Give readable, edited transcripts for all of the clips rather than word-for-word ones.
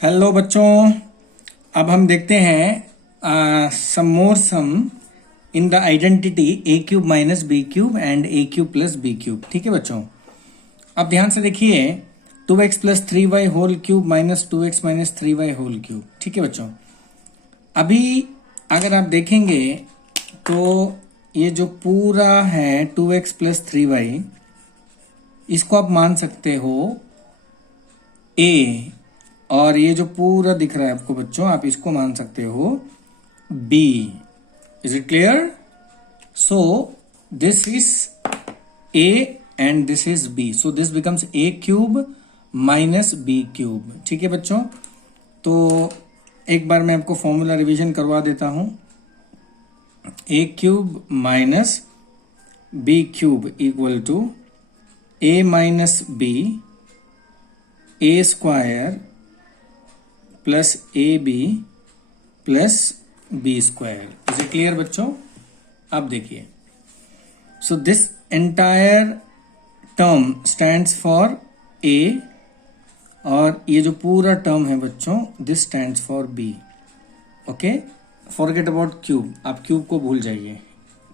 Hello बच्चों, अब हम देखते हैं some more sum in the identity a cube minus b cube and a cube plus b cube. ठीक है बच्चों, अब ध्यान से देखिए 2x plus 3y whole cube minus 2x minus 3y whole cube. ठीक है बच्चों, अभी अगर आप देखेंगे तो ये जो पूरा है 2x प्लस 3y, इसको आप मान सकते हो a, और ये जो पूरा दिख रहा है आपको बच्चों, आप इसको मान सकते हो b। Is it clear? So this is a and this is b, so this becomes a cube minus b cube. ठीक है बच्चों, तो एक बार मैं आपको फॉर्मूला रिवीजन करवा देता हूं। a cube minus b cube equal to a minus b a square plus A B plus B square. Is it clear बच्चों? अब देखिए, so this entire term stands for A, और ये जो पूरा टर्म है बच्चों, this stands for B. Okay, forget about cube, आप क्यूब को भूल जाइए।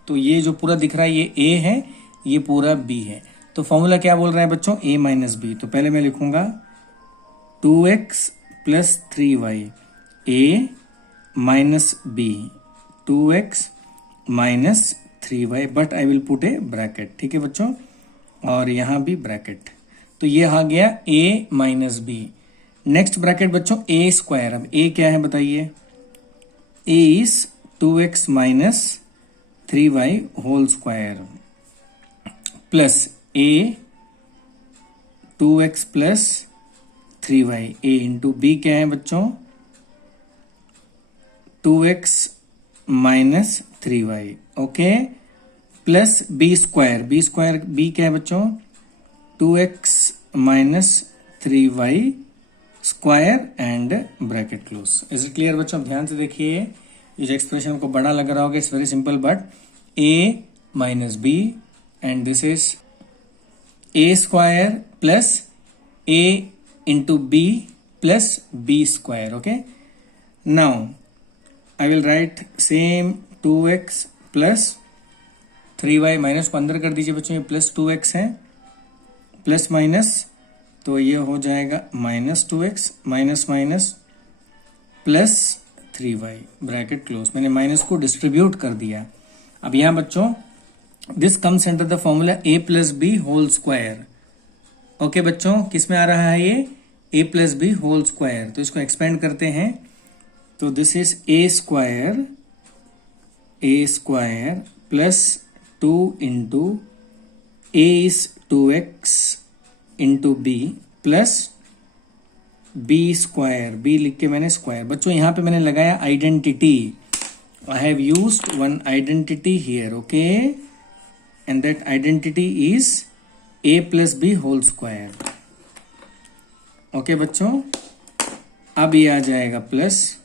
तो ये जो पूरा दिख रहा है ये ए है, ये पूरा बी है। तो फॉर्मूला क्या बोल रहा है बच्चों? ए माइनस बी। तो पहले मैं लिखूंगा 2x plus 3y a minus b, 2x minus 3y, but I will put A bracket. ठीक है बच्चों, और यहां भी ब्रैकेट। तो ये आ गया a minus B. Next bracket बच्चों a स्क्वायर। अब a क्या है बताइए? a is 2x minus 3y whole square plus a 2x plus 3y, a into B क्या है बच्चों? 2x minus 3y। Okay, plus B square, B square B क्या है बच्चों? 2x minus 3y square end bracket close. Is it clear बच्चों? ध्यान से देखिए, इस एक्सप्रेशन को बड़ा लग रहा होगा, it's very simple, but a minus B and this is a square plus a into b plus b square. Okay, now I will write same 2x plus 3y, minus को अंदर कर दीजिए बच्चों, ये प्लस 2x है, plus minus तो ये हो जाएगा minus 2x, minus minus plus 3y, bracket close. मैंने माइनस को डिस्ट्रीब्यूट कर दिया। अब यहां बच्चों this comes under the formula a plus B whole square. Okay बच्चों, किस में आ रहा है ये? a plus B whole square. तो इसको एक्सपेंड करते हैं, तो this is a square plus 2 into a is 2x into b plus b square, b लिख के मैंने स्क्वायर। बच्चों यहां पे मैंने लगाया identity, I have used one identity here. Okay, and that identity is a plus B whole square. Okay बच्चों, अब ये आ जाएगा प्लस।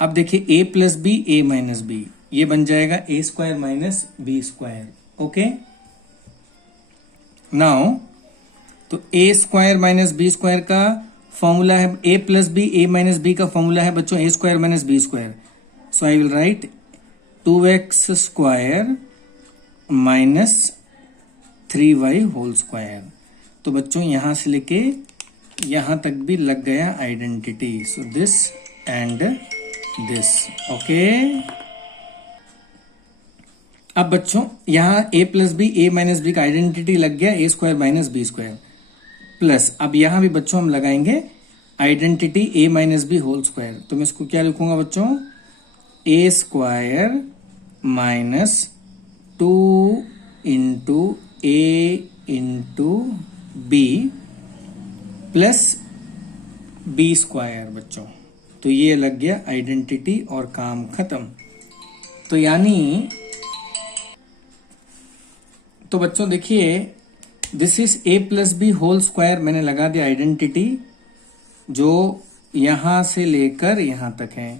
अब देखिए a plus B a minus B, ये बन जाएगा a square minus B square. Okay, now तो a square minus B square का फॉर्मूला है, a plus B a minus B का फॉर्मूला है बच्चों a square minus B square. So I will write 2x square minus 3y whole square. तो बच्चों यहां से लेके यहां तक भी लग गया identity. So this and this. Okay, अब बच्चों यहां a plus B a minus B का आइडेंटिटी लग गया, a square minus B square plus. अब यहां भी बच्चों हम लगाएंगे identity a minus B whole square. तो मैं इसको क्या लिखूंगा बच्चों? a square minus 2 into a into B plus B square बच्चों। तो ये लग गया आइडेंटिटी और काम खत्म। तो यानी तो बच्चों देखिए, this is a plus B whole square, मैंने लगा दिया आइडेंटिटी जो यहां से लेकर यहां तक है।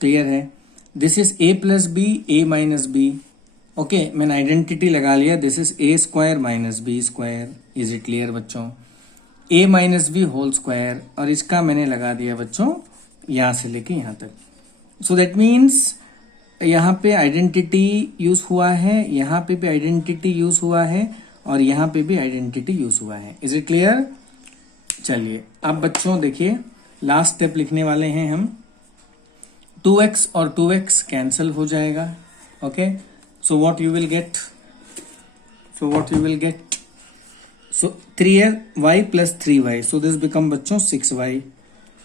क्लियर है? This is a plus B a minus B. Okay, मैंने आइडेंटिटी लगा लिया, this is a square minus B square. Is it clear बच्चों? a minus B whole square, और इसका मैंने लगा दिया बच्चों यहां से लेके यहां तक। सो दैट मीन्स यहाँ पे आइडेंटिटी यूज हुआ है, यहाँ पे भी आइडेंटिटी यूज हुआ है, और यहाँ पे भी आइडेंटिटी यूज हुआ है। Is it clear? चलिए अब बच्चों देखिए लास्ट स्टेप लिखने वाले हैं हम। 2x और 2x कैंसिल हो जाएगा। Okay, so what you will gate, so 3y plus 3y, so this become बच्चों 6y।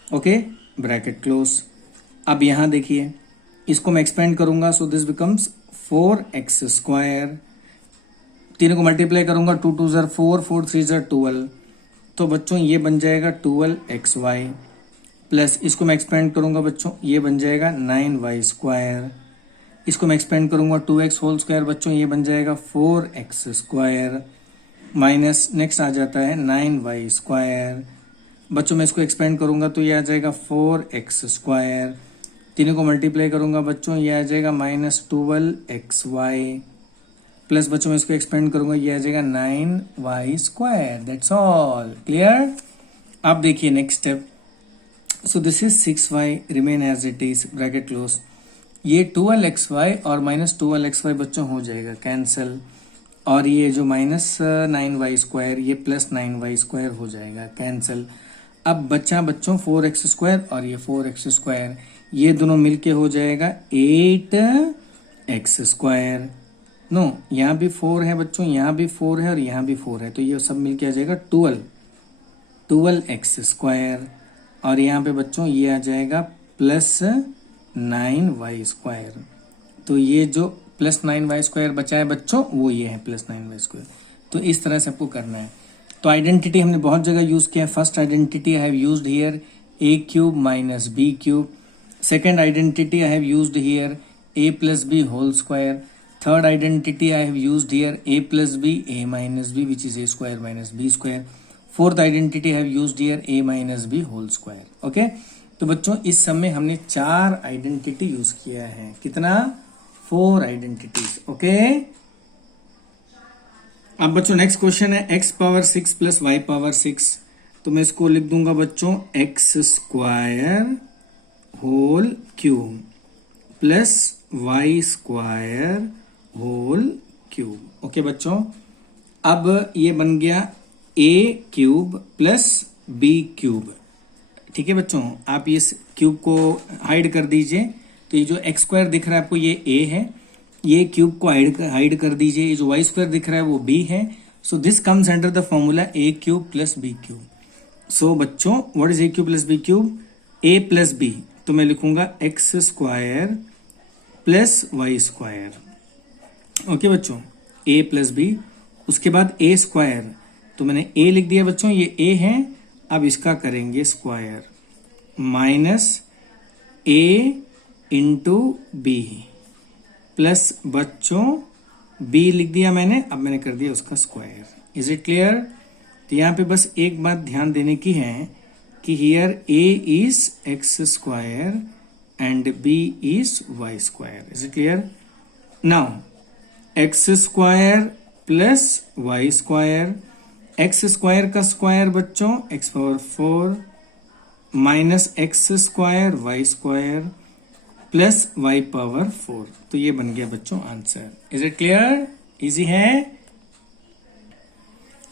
Okay, bracket close. अब यहां देखिए इसको मैं एक्सपेंड करूंगा, सो दिस बिकम्स 4x स्क्वायर। तीनों को मल्टीप्लाई करूंगा, 2 2 ज़र 4, 4 3 ज़र 12, तो बच्चों ये बन जाएगा 12xy, प्लस इसको मैं एक्सपेंड करूंगा बच्चों, ये बन जाएगा 9y स्क्वायर। इसको मैं एक्सपेंड करूंगा 2x होल स्क्वायर, बच्चों ये बन जाएगा 4x स्क्वायर, माइनस नेक्स्ट आ जाता है 9y स्क्वायर। बच्चों मैं इसको एक्सपेंड करूंगा तो ये आ जाएगा 4x स्क्वायर। तीनों को मल्टीप्लाई करूंगा बच्चों, ये आ जाएगा माइनस 12xy, प्लस बच्चों मैं इसको एक्सपेंड करूंगा, ये आ जाएगा 9y square. That's all clear. अब देखिए next step, so this is 6y remain as it is, bracket close. ये 12xy और माइनस 12xy बच्चों हो जाएगा कैंसिल, और ये जो माइनस 9y स्क्वायर ये प्लस 9y स्क्वायर हो जाएगा कैंसिल। अब बचा बच्चों 4x स्क्वायर और ये 4x स्क्वायर, ये दोनों मिलके हो जाएगा 8x स्क्वायर। नो, यहाँ भी 4 है बच्चों, यहाँ भी 4 है और यहाँ भी 4 है, तो ये सब मिलके आ जाएगा 12x स्क्वायर, और यहाँ पे बच्चों ये आ जाएगा प्लस 9y स्क्वायर। तो ये जो प्लस 9y स्क्वायर बचा है बच्चों वो ये है प्लस 9y स्क्वायर। तो इस तरह से आपको करना है। तो आइडेंटिटी हमने बहुत जगह यूज किया है। First identity I have used here a cube minus b cube. Second identity I have used here a plus b whole square. Third identity I have used here a plus b a minus b which is a square minus b square. Fourth identity I have used here a minus b whole square. Okay, तो बच्चों इस सब में हमने 4 identity use किया है। कितना? 4 identities. Okay, अब बच्चों नेक्स्ट क्वेश्चन है x power 6 plus y power 6। तो मैं इसको लिख दूंगा बच्चों x square whole cube plus y square whole cube. Okay बच्चों, अब ये बन गया a cube plus b cube. ठीक है बच्चों, आप इस क्यूब को हाइड कर दीजिए। तो ये जो x स्क्वायर दिख रहा है आपको ये a है, ये क्यूब को हाइड कर दीजिए। ये जो y स्क्वायर दिख रहा है वो b है। So this comes under the formula a cube plus b cube. So बच्चों what is a cube plus b cube? a plus b, तो मैं लिखूंगा x square plus y square. Okay बच्चों, a प्लस b, उसके बाद a square, तो मैंने a लिख दिया बच्चों, ये a है। अब इसका करेंगे square minus a into B plus बच्चों b लिख दिया मैंने, अब मैंने कर दिया उसका स्क्वायर। Is it clear? तो यहाँ पे बस एक बात ध्यान देने की है कि here a is x square and b is y square. Is it clear? Now x square plus y square, x square का स्क्वायर बच्चों x power 4 minus x square y square plus y power 4, तो ये बन गया बच्चों answer. Is it clear? Easy है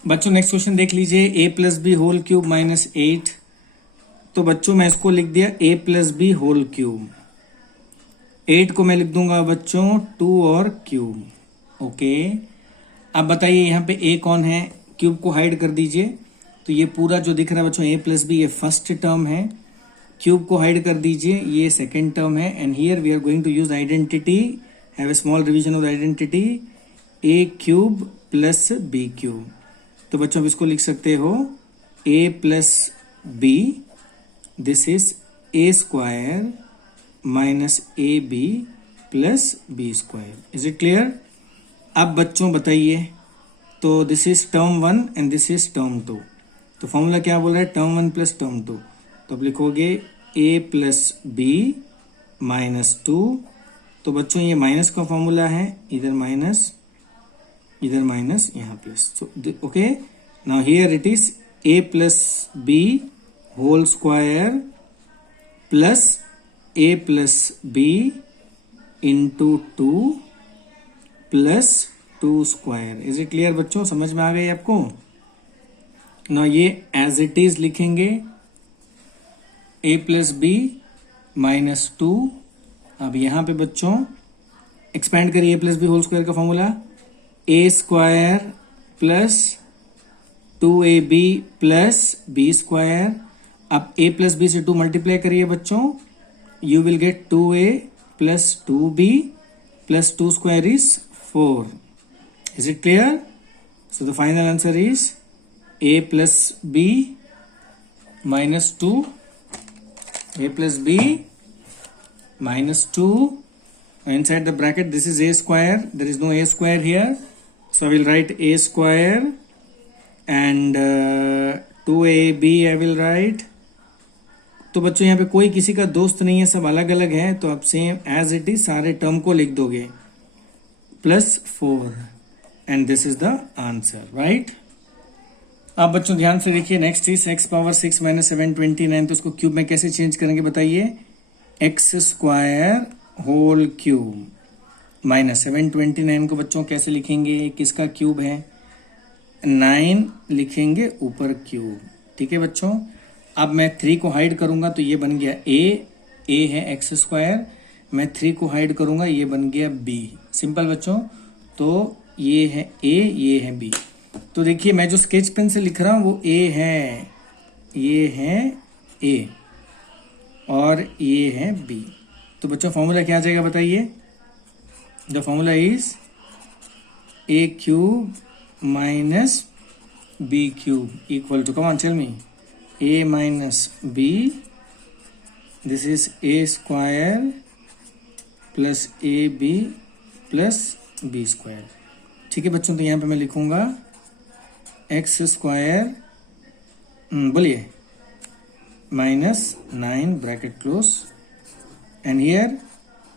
बच्चों। Next question देख लीजिए, a plus B whole cube minus 8। तो बच्चों मैं इसको लिख दिया a plus B whole cube, 8 को मैं लिख दूंगा बच्चों 2 और क्यूब। ओके, अब बताइए यहाँ पे a कौन है? क्यूब को हाइड कर दीजिए, तो ये पूरा जो दिख रहा है बच्चों a प्लस बी ये फर्स्ट टर्म है। क्यूब को हाइड कर दीजिए, ये सेकेंड टर्म है। And here we are going to use identity, have a small revision of identity, a cube plus b cube. तो बच्चों आप इसको लिख सकते हो a plus b, this is a square minus A B plus B square. Is it clear? अब बच्चों बताइए, तो this is term 1 and this is term 2। तो फॉर्मूला क्या बोल रहा है? Term 1 plus term 2। तो आप लिखोगे a प्लस बी माइनस 2। तो बच्चों ये माइनस का फॉर्मूला है, इधर माइनस यहाँ plus. Okay, now here it is A plus B whole square plus A plus B into 2 plus 2 square. Is it clear बच्चों, समझ में आ गई आपको ना? ये एज इट इज लिखेंगे, ए प्लस बी माइनस 2। अब यहां पे बच्चों एक्सपेंड करिए, a plus B whole square का formula a square plus 2ab plus B square. अब a प्लस बी से 2 मल्टीप्लाई करिए बच्चों, you will get 2a plus 2b plus 2 square is 4। Is it clear? So the final answer is a plus b minus 2, a plus b minus 2 inside the bracket. This is a square, there is no a square here, so I will write a square and 2ab I will write. तो बच्चों यहाँ पे कोई किसी का दोस्त नहीं है, सब अलग अलग है, तो आप सेम एज इट इज सारे टर्म को लिख दोगे plus 4 and this is the answer, right? अब बच्चों ध्यान से देखिए, next is x power 6 minus 729। तो उसको क्यूब में कैसे चेंज करेंगे बताइए? X square whole cube minus 729 को बच्चों कैसे लिखेंगे? किसका क्यूब है? 9 लिखेंगे ऊपर क्यूब, ठीक है बच्चों। अब मैं 3 को हाइड करूंगा तो ये बन गया a है एक्स स्क्वायर, मैं 3 को हाइड करूंगा ये बन गया b। सिंपल बच्चों, तो ये है a, ये है b। तो देखिए मैं जो स्केच पेन से लिख रहा हूं वो a है, ये है a और ये है b। तो बच्चों फॉर्मूला क्या आ जाएगा बताइए? The formula is a cube minus b cube equal to, come on tell me, a minus b, this is a square plus ab plus b square. ठीक है बच्चों, तो यहाँ पे मैं लिखूंगा एक्स स्क्वायर, बोलिए, minus 9 bracket close and here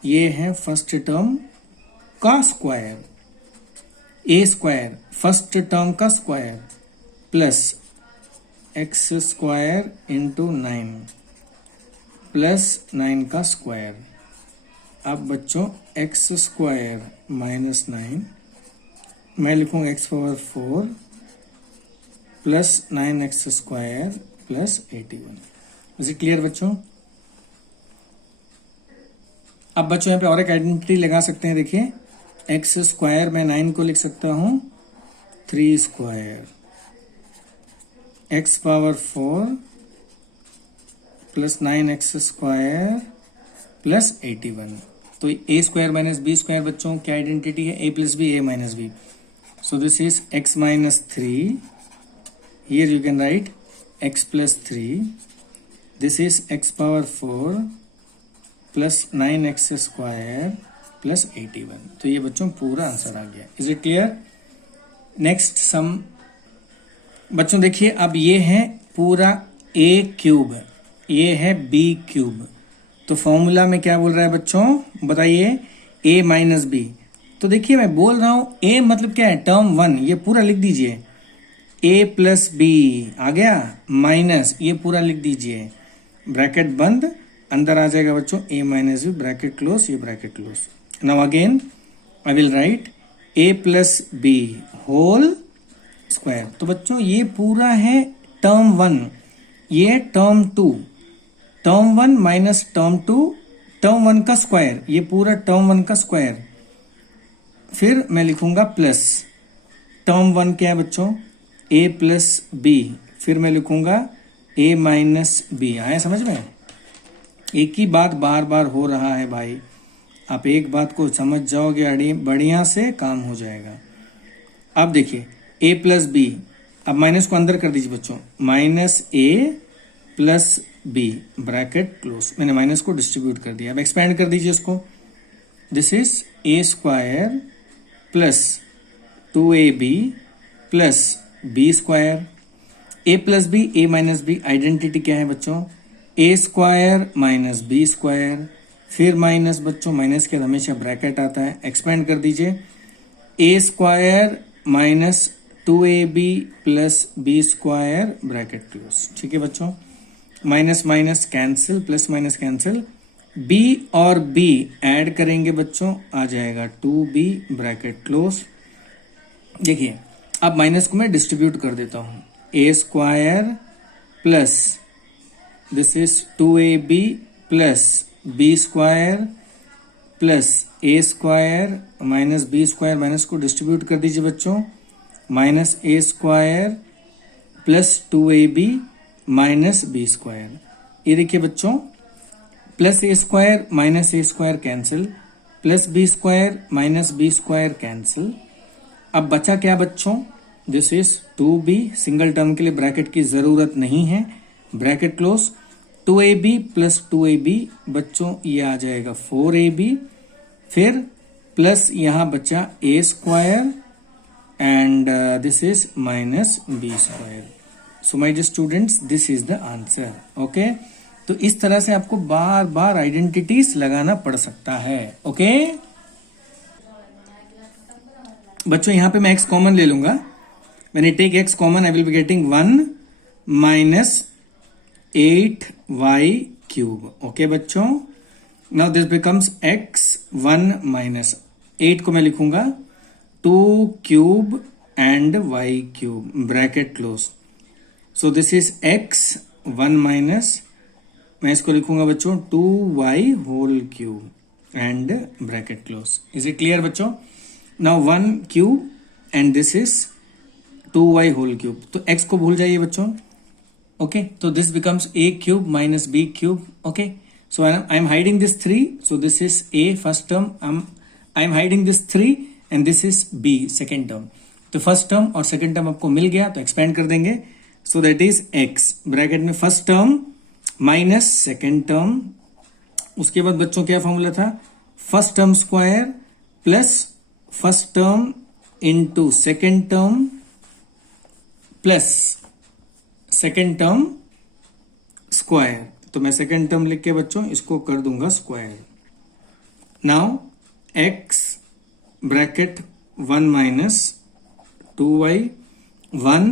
ये है फर्स्ट टर्म का square, a square first term का square plus x square into 9 plus 9 का स्क्वायर। अब बच्चों एक्स स्क्वायर माइनस 9 मैं लिखूंगा x power 4 plus 9x square plus 81। Is it clear बच्चों? अब बच्चों यहाँ पे और एक आइडेंटिटी लगा सकते हैं, देखिए एक्स स्क्वायर मैं 9 को लिख सकता हूं 3 square, x power 4 plus 9x square plus 81। तो a square minus B square बच्चों क्या आइडेंटिटी है? A plus b, a minus b. So this is x minus 3, here you can write x plus 3, this is x power 4 plus 9x square plus 81। तो ये बच्चों पूरा answer आ गया। Is it clear? Next sum बच्चों देखिए, अब ये है पूरा a क्यूब, ये है b क्यूब। तो फॉर्मूला में क्या बोल रहा है बच्चों बताइए? a minus b. तो देखिए मैं बोल रहा हूं a मतलब क्या है? टर्म 1, ये पूरा लिख दीजिए, a प्लस बी आ गया, माइनस ये पूरा लिख दीजिए, ब्रैकेट बंद, अंदर आ जाएगा बच्चों a minus b, bracket close, ये bracket close. Now again I will write a plus B whole square. तो बच्चों ये पूरा है टर्म 1, ये term 2, term 1 minus term 2, term 1 का स्क्वायर, ये पूरा टर्म 1 का स्क्वायर। फिर मैं लिखूंगा प्लस टर्म 1 क्या है बच्चों? a प्लस बी, फिर मैं लिखूंगा a माइनस बी। आया समझ में? एक ही बात बार बार हो रहा है भाई, आप एक बात को समझ जाओगे बढ़िया से काम हो जाएगा। अब देखिए a प्लस बी, अब माइनस को अंदर कर दीजिए बच्चों, minus a plus b bracket close, मैंने माइनस को डिस्ट्रीब्यूट कर दिया। अब एक्सपेंड कर दीजिए उसको, this is a square plus 2ab plus B square. A plus b, a minus b, identity क्या है बच्चों? A square minus B square, फिर माइनस बच्चों, माइनस के हमेशा ब्रैकेट आता है, एक्सपेंड कर दीजिए, a square minus 2ab plus B square bracket close. ठीक है बच्चों, minus minus cancel, plus minus cancel, b और b ऐड करेंगे बच्चों, आ जाएगा 2b ब्रैकेट क्लोज। देखिए अब माइनस को मैं डिस्ट्रीब्यूट कर देता हूं, a square plus this is 2ab plus b square plus a square minus B square, minus को डिस्ट्रीब्यूट कर दीजिए बच्चों, minus a square plus 2ab minus B square. ये देखिए बच्चों, plus a square minus a square cancel, plus B square minus B square cancel. अब बचा क्या बच्चों, this is 2b, single term के लिए ब्रैकेट की जरूरत नहीं है, bracket close. 2ab plus 2ab बच्चों ये आ जाएगा 4ab, फिर प्लस यहां बचा a square and this is minus b square. So my students, this is the answer. Okay, तो इस तरह से आपको बार बार आइडेंटिटीज लगाना पड़ सकता है। ओके बच्चों, यहां पे मैं x कॉमन ले लूंगा, when I take x common I will be getting 1 minus 8y cube. Okay बच्चों, now this becomes x 1 minus 8 को मैं लिखूंगा 2 cube and y cube bracket close. So this is x 1 minus, मैं इसको लिखूंगा बच्चों 2y whole cube and bracket close. Is it clear बच्चों? Now 1 cube and this is 2y whole cube, तो x को भूल जाइए बच्चों। ओके, तो this becomes a cube minus b cube. Okay, so I am hiding this 3, so this is a first term, I am hiding this 3 and this is b second term। तो first term और second term आपको मिल गया तो expand कर देंगे, so that is x bracket में first term minus second term. उसके बाद बच्चों क्या फॉर्मूला था, first term square plus first term into second term plus second term square. तो मैं सेकेंड टर्म लिख के बच्चों इसको कर दूंगा square. Now x bracket 1 minus 2y 1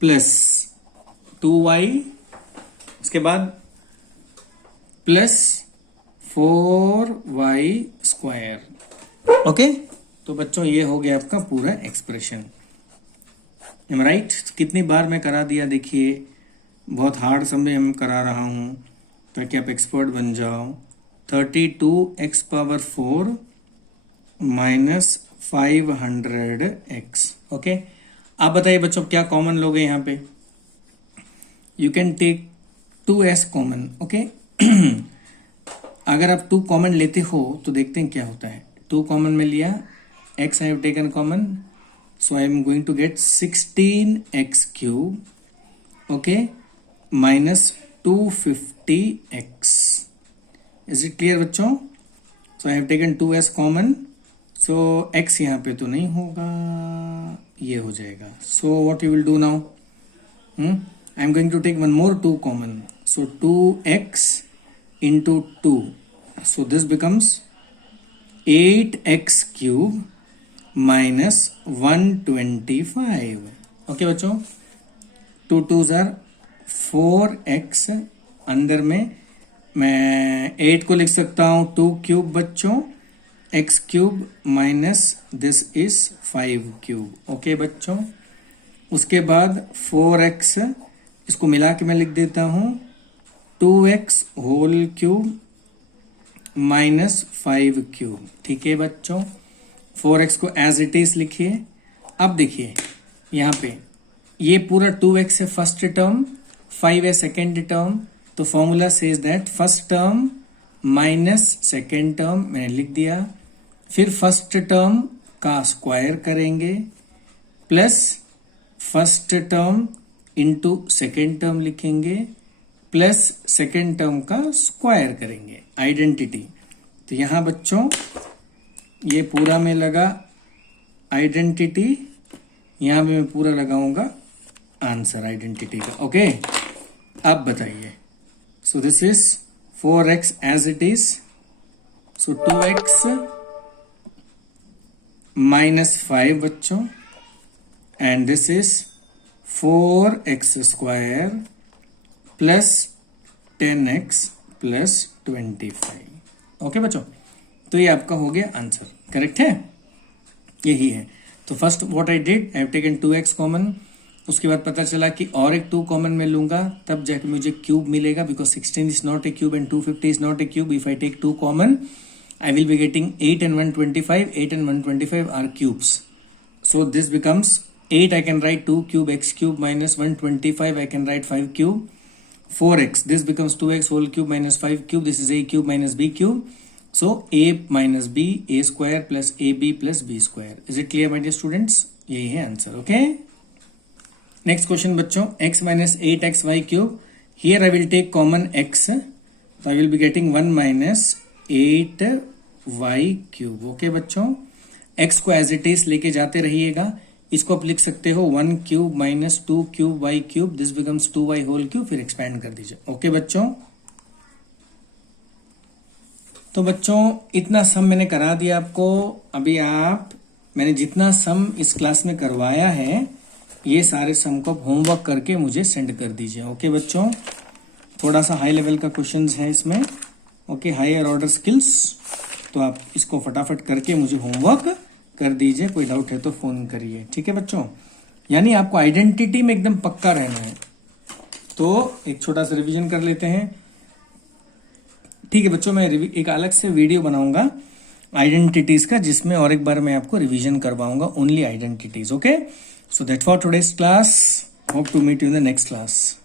plus 2y, उसके बाद प्लस 4y स्क्वायर। ओके, तो बच्चों ये हो गया आपका पूरा एक्सप्रेशन। M right? कितनी बार मैं करा दिया, देखिए बहुत हार्ड समय मैं करा रहा हूं ताकि आप एक्सपर्ट बन जाओ। 32x power 4 minus 500x। Okay, आप बताइए बच्चों क्या कॉमन लोगे यहाँ पे? You can take 2s common. Okay, अगर आप 2 कॉमन लेते हो तो देखते हैं क्या होता है। 2 कॉमन में लिया, x I have taken common, so I am going to get 16x cube. Okay, minus 250x। Is it clear बच्चों? So I have taken 2s common, so x यहाँ पे तो नहीं होगा, ये हो जाएगा। So what you will do now, I am going to take one more 2 common, so 2x into 2, so this becomes 8x cube minus 125। Okay बच्चों, 2 2s are 4x, अंदर में मैं 8 को लिख सकता हूं 2 क्यूब बच्चों, x cube minus this is 5 cube. Okay बच्चों, उसके बाद 4x, इसको मिला के मैं लिख देता हूं 2x whole cube minus 5 cube. ठीक है बच्चों, 4x को एज इट इज लिखिए। अब देखिए यहाँ पे ये पूरा 2x है फर्स्ट टर्म, 5 है सेकेंड टर्म, तो formula says that first term minus second term मैंने लिख दिया, फिर फर्स्ट टर्म का स्क्वायर करेंगे plus first term into second term लिखेंगे प्लस सेकेंड टर्म का स्क्वायर करेंगे, आइडेंटिटी। तो यहां बच्चों ये पूरा में लगा आइडेंटिटी, यहां भी मैं पूरा लगाऊंगा आंसर आइडेंटिटी का। ओके, अब बताइए, so this is 4x as it is, so 2x minus 5 बच्चों and this is 4x square plus 10x plus 25। Okay बच्चों, तो ये आपका हो गया आंसर, करेक्ट है, यही है। तो first what I did, I have taken 2x common, उसके बाद पता चला कि और एक 2 कॉमन में लूंगा तब जाके मुझे क्यूब मिलेगा, because 16 is not a cube and 250 is not a cube. If I take 2 common I will be getting 8 and 125. 8 and 125 are cubes. So this becomes 8. I can write 2 cube x cube minus 125. I can write 5 cube. 4x. This becomes 2x whole cube minus 5 cube. This is a cube minus b cube. So a minus b, a square plus ab plus b square. Is it clear, my dear students? यही है answer. Okay. Next question बच्चों. x minus 8xy cube. Here I will take common x. So I will be getting 1 minus 8y cube. Okay बच्चों, x को as it is लेके जाते रहिएगा। इसको आप लिख सकते हो 1 cube minus 2 cube y cube, this becomes 2y whole cube, फिर एक्सपेंड कर दीजिए। ओके बच्चों, तो बच्चों इतना सम मैंने करा दिया आपको। अभी मैंने जितना सम इस क्लास में करवाया है, ये सारे सम को होमवर्क करके मुझे सेंड कर दीजिए। ओके बच्चों, थोड़ा सा हाई लेवल का क्वेश्चंस है इसमें, ओके, हायर ऑर्डर स्किल्स, तो आप इसको फटाफट करके मुझे होमवर्क कर दीजिए। कोई डाउट है तो फोन करिए, ठीक है बच्चों। यानी आपको आइडेंटिटी में एकदम पक्का रहना है। तो एक छोटा सा रिवीजन कर लेते हैं, ठीक है बच्चों। मैं एक अलग से वीडियो बनाऊंगा आइडेंटिटीज का, जिसमें और एक बार मैं आपको रिवीजन करवाऊंगा only identities. Okay, so that for today's class, hope to meet you in the next class.